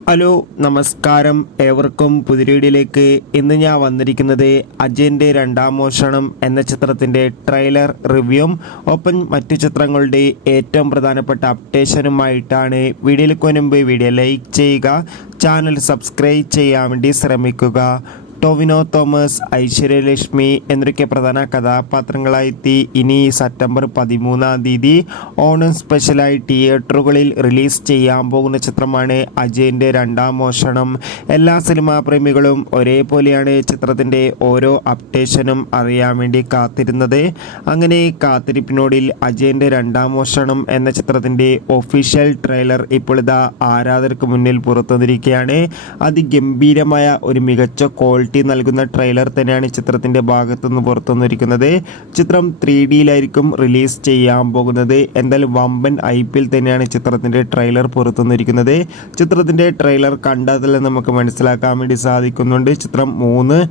Hello നമസ്കാരം, ഏവർക്കും പുതിരീടിലേക്ക്. ഇന്ന് ഞാൻ വന്നിരിക്കുന്നത് അജയൻ്റെ രണ്ടാം മോഷണം എന്ന ചിത്രത്തിൻ്റെ ട്രെയിലർ റിവ്യൂവും ഒപ്പം മറ്റു ചിത്രങ്ങളുടെ ഏറ്റവും പ്രധാനപ്പെട്ട അപ്ഡേഷനുമായിട്ടാണ്. വീഡിയോയിലേക്ക് മുൻപ് വീഡിയോ ലൈക്ക് ചെയ്യുക, ചാനൽ സബ്സ്ക്രൈബ് ചെയ്യാൻ വേണ്ടി ശ്രമിക്കുക. ടൊവിനോ തോമസ്, ഐശ്വര്യലക്ഷ്മി എന്നൊക്കെ പ്രധാന കഥാപാത്രങ്ങളായെത്തി. ഇനി സെപ്റ്റംബർ 13 ഓണം സ്പെഷ്യലായി തിയേറ്ററുകളിൽ റിലീസ് ചെയ്യാൻ പോകുന്ന ചിത്രമാണ് അജയൻ്റെ രണ്ടാം മോഷണം. എല്ലാ സിനിമാ പ്രേമികളും ഒരേപോലെയാണ് ചിത്രത്തിൻ്റെ ഓരോ അപ്ഡേഷനും അറിയാൻ വേണ്ടി കാത്തിരുന്നത്. അങ്ങനെ കാത്തിരിപ്പിനോടിൽ അജയൻ്റെ രണ്ടാം മോഷണം എന്ന ചിത്രത്തിൻ്റെ ഒഫീഷ്യൽ ട്രെയിലർ ഇപ്പോൾ ഇതാ ആരാധകർക്ക് മുന്നിൽ പുറത്തുവന്നിരിക്കുകയാണ്. അതിഗംഭീരമായ ഒരു മികച്ച ക്വാളിറ്റി നൽകുന്ന ട്രെയിലർ തന്നെയാണ് ചിത്രത്തിന്റെ ഭാഗത്തുനിന്ന് പുറത്തുവന്നിരിക്കുന്നത്. ചിത്രം 3Dയിലായിരിക്കും റിലീസ് ചെയ്യാൻ പോകുന്നത്. എന്തായാലും വമ്പൻ IPL തന്നെയാണ് ചിത്രത്തിന്റെ ട്രെയിലർ പുറത്തുവന്നിരിക്കുന്നത്. ചിത്രത്തിന്റെ ട്രെയിലർ കണ്ടാൽ നമുക്ക് മനസ്സിലാക്കാൻ വേണ്ടി സാധിക്കുന്നുണ്ട്. ചിത്രം 3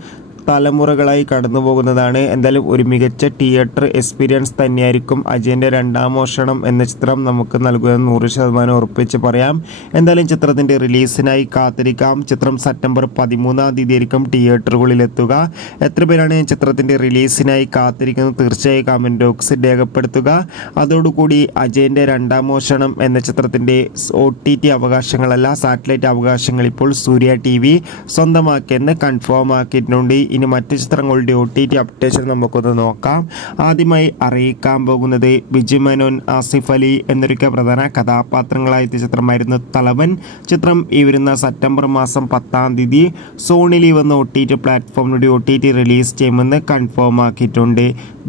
തലമുറകളായി കടന്നു പോകുന്നതാണ്. എന്തായാലും ഒരു മികച്ച തിയേറ്റർ എക്സ്പീരിയൻസ് തന്നെയായിരിക്കും അജയൻ്റെ രണ്ടാം മോഷണം എന്ന ചിത്രം നമുക്ക് നൽകുമെന്ന് 100% ഉറപ്പിച്ച് പറയാം. എന്തായാലും ചിത്രത്തിൻ്റെ റിലീസിനായി കാത്തിരിക്കാം. ചിത്രം സെപ്റ്റംബർ 13 ആയിരിക്കും തിയേറ്ററുകളിൽ എത്തുക. എത്ര പേരാണ് ചിത്രത്തിൻ്റെ റിലീസിനായി കാത്തിരിക്കുന്നത് തീർച്ചയായും കമൻറ്റ് ബോക്സിൽ രേഖപ്പെടുത്തുക. അതോടുകൂടി അജയൻ്റെ രണ്ടാം മോഷണം എന്ന ചിത്രത്തിൻ്റെ OTT അവകാശങ്ങളല്ല, സാറ്റലൈറ്റ് അവകാശങ്ങൾ ഇപ്പോൾ സൂര്യ TV സ്വന്തമാക്കിയെന്ന് കൺഫേം ആക്കിയിട്ടുണ്ട്. ഇനി മറ്റു ചിത്രങ്ങളുടെ OTT അപ്ഡേഷൻ നമുക്കൊന്ന് നോക്കാം. ആദ്യമായി അറിയിക്കാൻ പോകുന്നത് ബിജു മേനോൻ, ആസിഫ് അലി എന്നൊക്കെ പ്രധാന കഥാപാത്രങ്ങളായ ചിത്രമായിരുന്നു തലവൻ. ചിത്രം ഈ വരുന്ന സെപ്റ്റംബർ 10 സോണി ലീവ് എന്ന OTT പ്ലാറ്റ്ഫോമിലൂടെ OTT റിലീസ് ചെയ്യുമെന്ന് കൺഫേം ആക്കിയിട്ടുണ്ട്.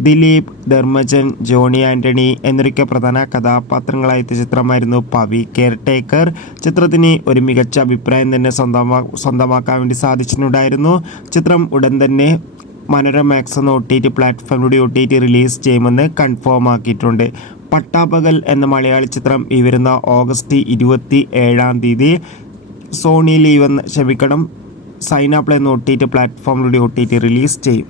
ദിലീപ്, ധർമ്മജൻ, ജോണി ആൻ്റണി എന്നൊക്കെ പ്രധാന കഥാപാത്രങ്ങളായ ചിത്രമായിരുന്നു പവി കെയർടേക്കർ. ചിത്രത്തിന് ഒരു മികച്ച അഭിപ്രായം തന്നെ സ്വന്തമാക്കാൻ വേണ്ടി സാധിച്ചിട്ടുണ്ടായിരുന്നു. ചിത്രം ഉടൻ തന്നെ മനോരമാക്സ് എന്ന OTT പ്ലാറ്റ്ഫോമിലൂടെ OTT റിലീസ് ചെയ്യുമെന്ന് കൺഫേം ആക്കിയിട്ടുണ്ട്. പട്ടാപകൽ എന്ന മലയാളി ചിത്രം ഈ വരുന്ന ഓഗസ്റ്റ് 27 സോണി ലീവ് സൈനാപ്ലേ എന്ന OTT പ്ലാറ്റ്ഫോമിലൂടെ OTT റിലീസ് ചെയ്യും.